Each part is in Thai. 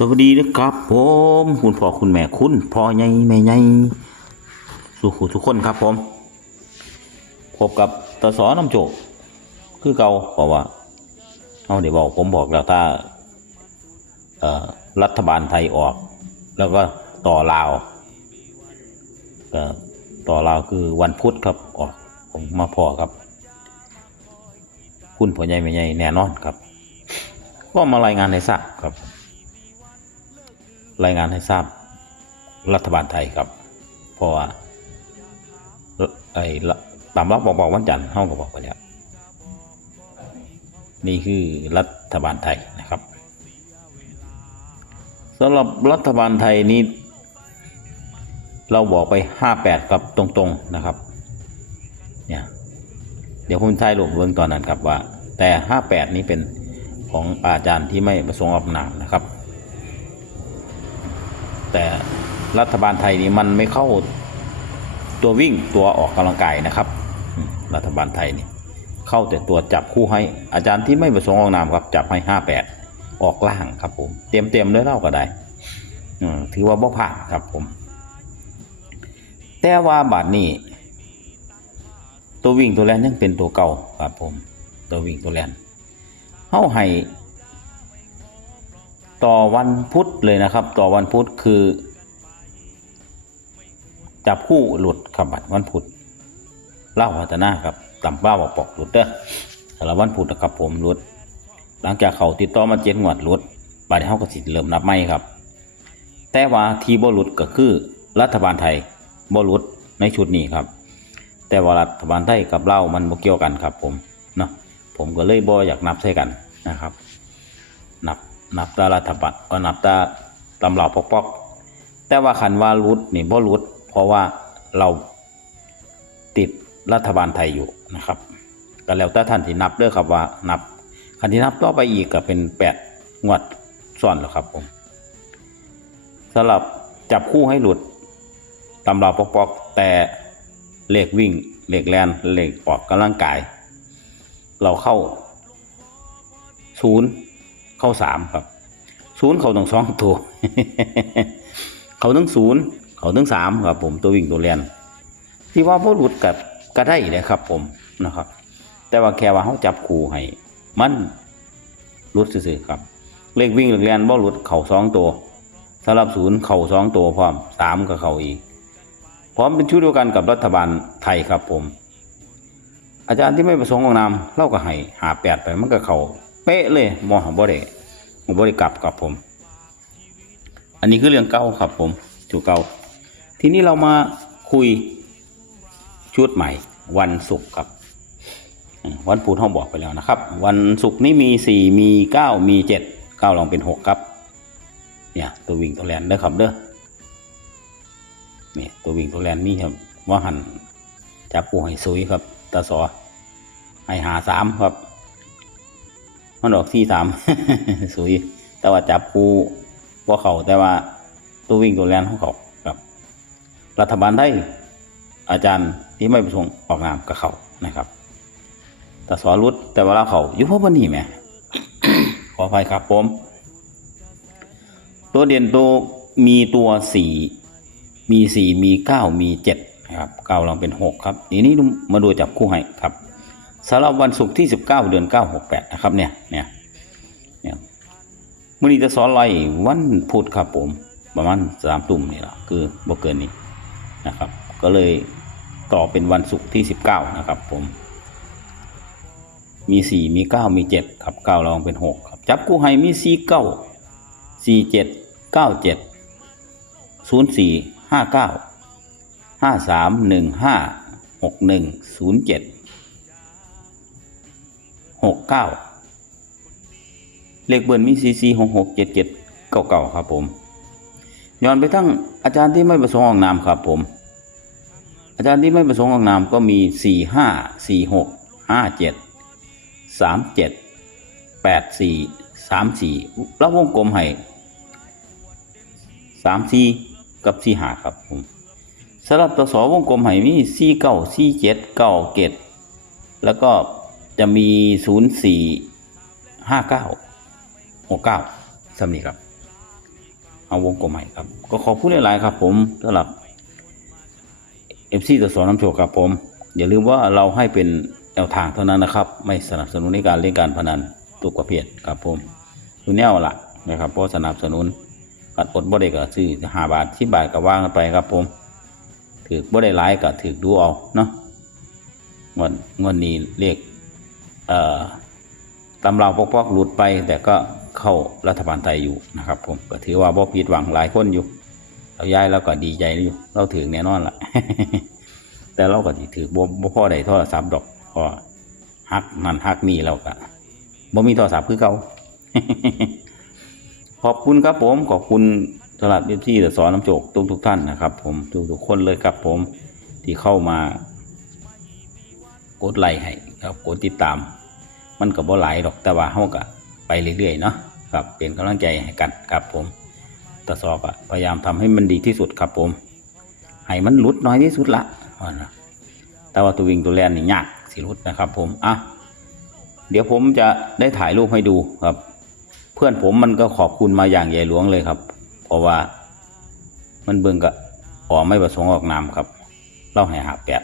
สวัสดีนะครับผมคุณพ่อคุณแม่คุณพ่อใหญ่แม่ใหญ่สุขุทุกคนครับผมพบกับตสอน้ำโจกคือเก่าเพราะว่าเอาเดี๋ยวบอกผมบอกแล้วถ้าเอ่อรัฐบาลไทยออก แล้วก็ต่อลาวก็ต่อลาวคือวันพุธครับออกผมมาพอครับ คุณพ่อใหญ่แม่ใหญ่แน่นอนครับ ก็มารายงานให้ทราบครับ รายงานให้ทราบรัฐบาลไทยครับเพราะว่าไอ้ตามรับบอกบอกวันจันทร์ห้องก็บอกไปแล้วนี่คือรัฐบาลไทยนะครับสำหรับรัฐบาลไทยนี้ เราบอกไปห้าแปดครับตรงๆนะครับเนี่ยเดี๋ยวผมใช้ลงเบื้องตอนนั้นครับว่า แต่ห้าแปดนี้เป็นของอาจารย์ที่ไม่ประสงค์ออกนามนะครับ รัฐบาลไทยนี่มันไม่เข้าตัววิ่งตัวออกกำลังกายนะครับ รัฐบาลไทยนี่เข้าแต่ตัวจับคู่ให้อาจารย์ที่ไม่ประสงค์ออกนามครับจับให้ห้าแปดออกล่างครับผม เตรียมเตรียมด้วยเล่าก็ได้ถือว่าบ่ผ่านครับผม แต่ว่าบัดนี้ตัววิ่งตัวแลนยังเป็นตัวเก่าครับผม ตัววิ่งตัวแลนเฮาให้ต่อวันพุธเลยนะครับ ต่อวันพุธคือ จับคู่หลุดขับบัตรวันพุธเล่าพัฒนาครับต่ำเป้าบอกปอกหลุดเด้อสารวันพุธนะครับผมหลุด หลังจากเขาติดต่อมาเจ็ดงวดหลุดบัดนี้าก็สิเริ่มนับไม่ครับ แต่ว่าที่บ่หลุดก็คือรัฐบาลไทยบ่หลุดในชุดนี้ครับ แต่ว่ารัฐบาลไทยกับเล่ามันบ่เกี่ยวกันครับ ผมเนาะผมก็เลยบ่อยากนับใส่กันนะครับ นับนับตารัฐบาลก็นับตาตำราปอกปอกๆแต่ว่าขันว่ารุดนี่บ่รุด ราะว่าเราติดรัฐบาลไทยอยู่นะครับ ก็แล้วแต่ท่านที่นับเด้อครับว่านับคันที่นับต่อไปอีกก็เป็นแปดงวดซ้อนแล้วครับผมสำหรับจับคู่ให้หลุดตำราปอกปอกๆแต่เลขวิ่งเลขแลนเลขออกกำลังกาย เราเข้าศูนย์เข้าสามครับศูนย์เขาต้องสองตัว เขาต้องศูนย์ เขาต้งสามครับผมตัววิ่งตัวเรียนที่ว่าพ่หลุดกับก็ได้เลยครับ ผมนะครับ แต่ว่าแค่ว่าเขาจับคู่ให้มันหลุดซื่อๆครับ เลขวิ่งเลขเรียนบ่หลุดเข่าสองตัวสำหรับศูนย์เข่าสองตัวพร้อมสามกับเข่าอีกพร้อมเป็นชุดเดียวกันกับรัฐบาลไทยครับผม อาจารย์ที่ไม่ประสงค์ออกนามเล่าก็ให้หาแปดไปมันก็เข่าเป๊ะเลยมองหาบ่ได้บ่ได้กลับกับผม อันนี้คือเรื่องเก่าครับผมจุดเก่า ทีนี้เรามาคุยชุดใหม่วันศุกร์ครับ วันพุธเขาบอกไปแล้วนะครับ วันศุกร์นี้มีสี่มีเก้ามีเจ็ดเก้าลองเป็นหกครับ เนี่ยตัววิ่งตัวแลนเด้อครับเด้อเนี่ยตัววิ่งตัวแลนนี่ครับว่าหันจับปูให้ซุยครับตาสอให้หาสามครับมันออกที่สามสุยแต่ว่าจับปูว่าเขาแต่ว่าตัววิ่งตัวแลนของเขา รัฐบาลไทยอาจารย์ที่ไม่ประสงค์ออกนามกับเขานะครับแต่สอนรุดแต่ว่าเราเขาอยู่เพราะวันนี้แหมขออภัยครับผม ตัวเด่นตัวมีตัวสี่มีสี่มีเก้ามีเจ็ดนะครับเก้าลองเป็นหกครับทีนี้มาดูจับคู่ให้ครับสำหรับวันศุกร์ที่19เก้าเดือน968นะครับเนี่ยเนี่ยเนี่ยมื่อนี้จะสอนไล่วันพุธครับผม ประมาณสามตุ่มนี่แหละคือบ่เกินนี้ นะครับ ก็เลยต่อเป็นวันศุกร์ที่ 19 นะครับ ผม มี 4 มี 9 มี 7 ครับ9ลองเป็น 6 ครับ จับกู้ให้มี 4 9 4 7 9 7 0 4 5 9 5 3 1 5 6 1 0 7หกเลขเบิร์นมีซีซีหกหกเจ็ดเจ็ดเก่าเก่าครับผม ย้อนไปทั้งอาจารย์ที่ไม่ประสงค์ออกนามครับผม อาจารย์ที่ไม่ประสงค์ออกนามก็มีสี่ห้าสี่หกห้าเจ็ดสามเจ็ดแล้ววงกลมให้สามสี่กับสี่หาครับผมสำหรับตัวสอวงกลมให้มีสี่เก้าสี่เจ็ดเก้าเกตแล้วก็จะมีศูนย์สี่ห้าเก้าหกเก้าสำนีครับ เอาวงกลมใหม่ครับ ก็ขอบคุณหลายๆครับผมสำหรับ เอฟซีตัวสอนน้ำโชคครับผม อย่าลืมว่าเราให้เป็นแนวทางเท่านั้นนะครับ ไม่สนับสนุนในการเล่นการพนันทุกประเภทครับผมดูแนวละนะครับเพราะสนับสนุนกัดอดบ่ได้ก็ซื้อหาบาทสิบบาทก็ว่างกันไปครับผมถือบ่ได้หลายก็ถือดูเอาเนาะงวดงวดนี้เลขเอ่อตำราปอกๆหลุดไป แต่ก็เข้ารัฐบาลไทยอยู่นะครับผมก็ถือว่าบ่ผิดหวังหลายคนอยู่ เราย้ายเราก็ดีใจอยู่เราถึงแน่นอนละแต่เราก็ถือบ่บ่พอได้โทรศัพท์ดอกเพอฮักนั่นฮักนี่เราก็บ่มีโทรศัพท์คือเก่าขอบคุณครับผมขอบคุณสำหรับเอฟซีแต่สอนน้ำโจกทุกทุกท่านนะครับ ผมทุกทุกๆคนเลยครับผมที่เข้ามากดไลค์ให้ครับกดติดตาม มันก็บ่หลายดอกแต่ว่าเฮาก็ไปเรื่อยๆเนาะครับเป็นกำลังใจให้กันครับผม ตะสอบอะพยายามทำให้มันดีที่สุดครับผมให้มันลุดน้อยที่สุดละแต่ว่าตัววิ่งตัวแลนนี่ยากสิลุดนะครับผมอะเดี๋ยวผมจะได้ถ่ายรูปให้ดูครับ เพื่อนผมมันก็ขอบคุณมาอย่างใหญ่หลวงเลยครับ เพราะว่ามันเบิ่งก็ออกไม่ประสงค์ออกนามครับเล่าให้หาแปด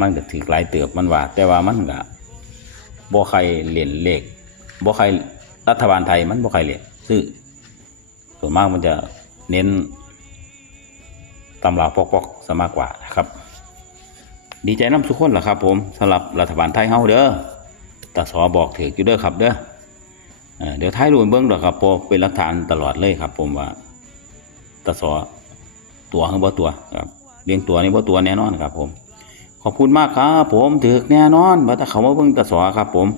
มันก็ถือหลายเติบมันว่า แต่ว่ามันก็บ่ใครเล่นเลขบ่ใครรัฐบาลไทยมันบ่ใครเล่นซื้อ ส่วนมากมันจะเน้นตำราปอกๆซะมากกว่านะครับ ดีใจน้ำสุขคนล่ะครับผมสำหรับรัฐบาลไทยเฮาเด้อตาสอบอกถืออยู่เด้อครับเด้อเอ่อเดี๋ยวท้ายรูปเบิ้งดอกครับโปเป็นหลักฐานตลอดเลยครับ ผมว่าตาสอตัวคือบ่ตัวครับเลี้ยงตัวนี่บ่ตัวแน่นอนครับ ผม ขอบคุณมากครับ ผมถือแน่นอนว่าถ้าเขามาเบิ่งตาสอครับ ผม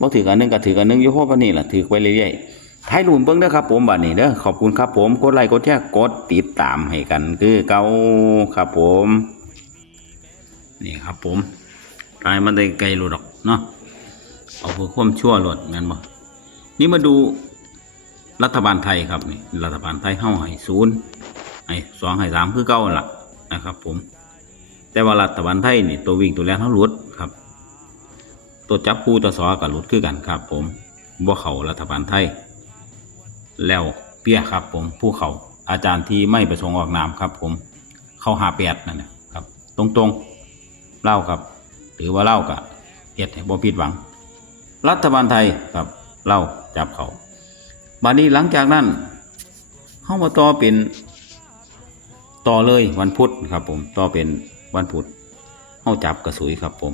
บ่ถืออันหนึงก็ถืออันหนึงอยู่เพราะว่านี่แหละถือไปเรื่อยๆ ท้ายรูปเบิ่งเด้อครับผมบัดนี้เด้อขอบคุณครับผมกดไลค์กดแชร์กดติดตามให้กัน คือเก่าครับผม นี่ครับผมตายมันได้ไกลโลดอกเนาะเอาเพื่อความชั่วโลดแม่นบ่นี่มาดูรัฐบาลไทยครับนี่รัฐบาลไทยเฮาให้ศูนย์ให้สองให้สามคือเก่าหล่ะนะครับ ผม แต่ว่ารัฐบาลไทยนี่ตัววิ่งตัวแล่นเฮาหลุดครับ ตัวจับคู่ตัวสอกับหลุดคือกันครับ ผมบ่เขารัฐบาลไทย แล้วเปียครับผมผู้เขาอาจารย์ที่ไม่ประสงค์ออกนามครับ ผมเข้าหาแปดนั่นนะครับ ตรงๆเล่าครับหรือว่าเล่ากับเฮ็ดให้บ่ผิดหวัง รัฐบาลไทยครับเล่าจับเขาบัดนี้หลังจากนั้นเข้ามาต่อเป็นต่อเลยวันพุธครับ ผมต่อเป็นวันพุธเข้าจับกระสุยครับผม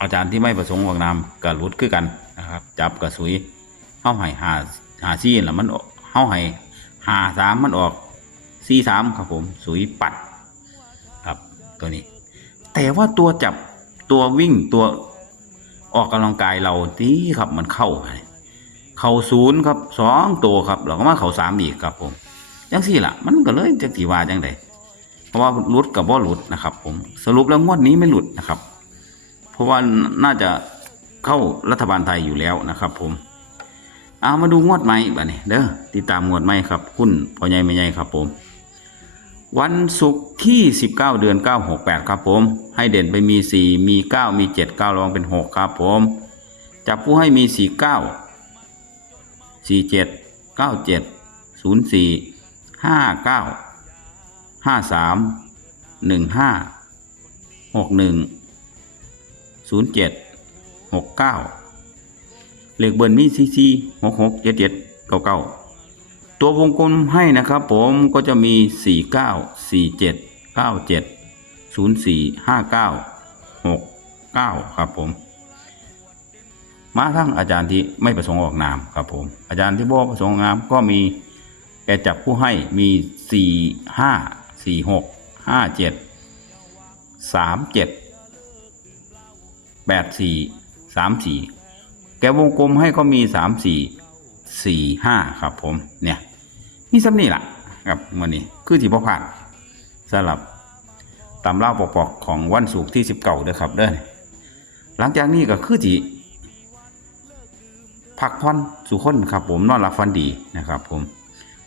อาจารย์ที่ไม่ประสงค์ออกนามกับรุดคือกันนะครับ จับกระสุย เข้าให้หาหาซี่แล้วมันออกเข้าให้หาสามมันออกซี่สามครับผมสุยปัด ครับตัวนี้ แต่ว่าตัวจับตัววิ่งตัวออกกำลังกายเราที่ครับมันเข้าเข้าศูนย์ครับสองตัวครับแล้วก็มาเข้าสามอีกครับผมจังสี่ละมันก็เลยจังสีว่าจังไดเพราะว่าหลุดกับว่าหลุดนะครับ ผมสรุปแล้วงวดนี้ไม่หลุดนะครับ เพราะว่าน่าจะเข้ารัฐบาลไทยอยู่แล้วนะครับ ผม เอามาดูงวดใหม่บ้านี้เด้อติดตามงวดใหม่ครับ คุณพ่อใหญ่ไม่ใหญ่ครับผม วันศุกร์ที่ 19 เดือน 968 ครับผม ให้เด่นไปมี 4 มี 9 มี 7 9รองเป็น 6 ครับผมจับผู้ให้มี 49 47 97 04 59 53 15 61 07 69 เลขเบิร์นมีซีซีหกหกเจ็ดเจ็ดเก้าเก้าตัววงกลมให้นะครับผมก็จะมี4 9 4 7 9 7 0 4 5 9 6 9ครับผม มาทั้งอาจารย์ที่ไม่ประสงค์ออกนามครับผม อาจารย์ที่บ่ประสงค์ออกนามก็มีแกจับผู้ให้มี4 5 4 6 5 7 3 7แปดสี่สามสี่ แกวงกลมให้ก็มีสามสี่สี่ห้าครับผมเนี่ยนี่ซ้ำนี่แหละครับวันนี้คือที่พ่อผ่านสำหรับตำเล่าปอกๆของวันศุกร์ที่สิบเก้าเด้อครับเด้อหลังจากนี้ก็คือที่พักผ่อนสุขคนครับผมนอนหลับฝันดีนะครับผม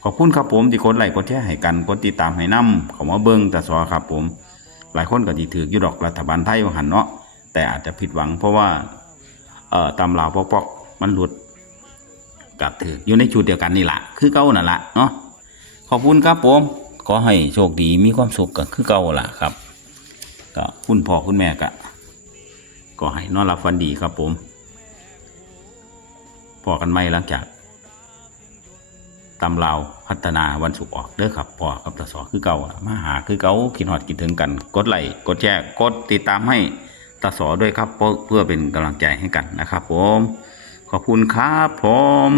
ขอบคุณครับผมที่กดไลค์กดแชร์ให้กันกดติดตามให้นำเขามาเบิ้งแต่สอครับผม หลายคนก็ที่ถือยู่ดอกรัฐบาลไทยว่าหันเนาะแต่อาจจะผิดหวังเพราะว่า เอ่อตำราวปอกๆมันหลุดกับถืออยู่ในชุดเดียวกันนี่แหละคือเก่านั่นละเนาะขอบคุณครับผมขอให้โชคดีมีความสุขก็คือเก่าล่ะครับ ก็คุณพ่อคุณแม่ก็ก็ให้นอนรับฟันดีครับผมพอกันไหมหลังจากตำราวพัฒนาวันศุกร์ออกเด้อครับพอกับตสอคือเก่าอะมาหาคือเก่าคิดฮอดคิดถึงกัน กดไลค์กดแชร์กดติดตามให้ ตาสอด้วยครับเพื่อเพื่อเป็นกำลังใจให้กันนะครับผม ขอบคุณครับผม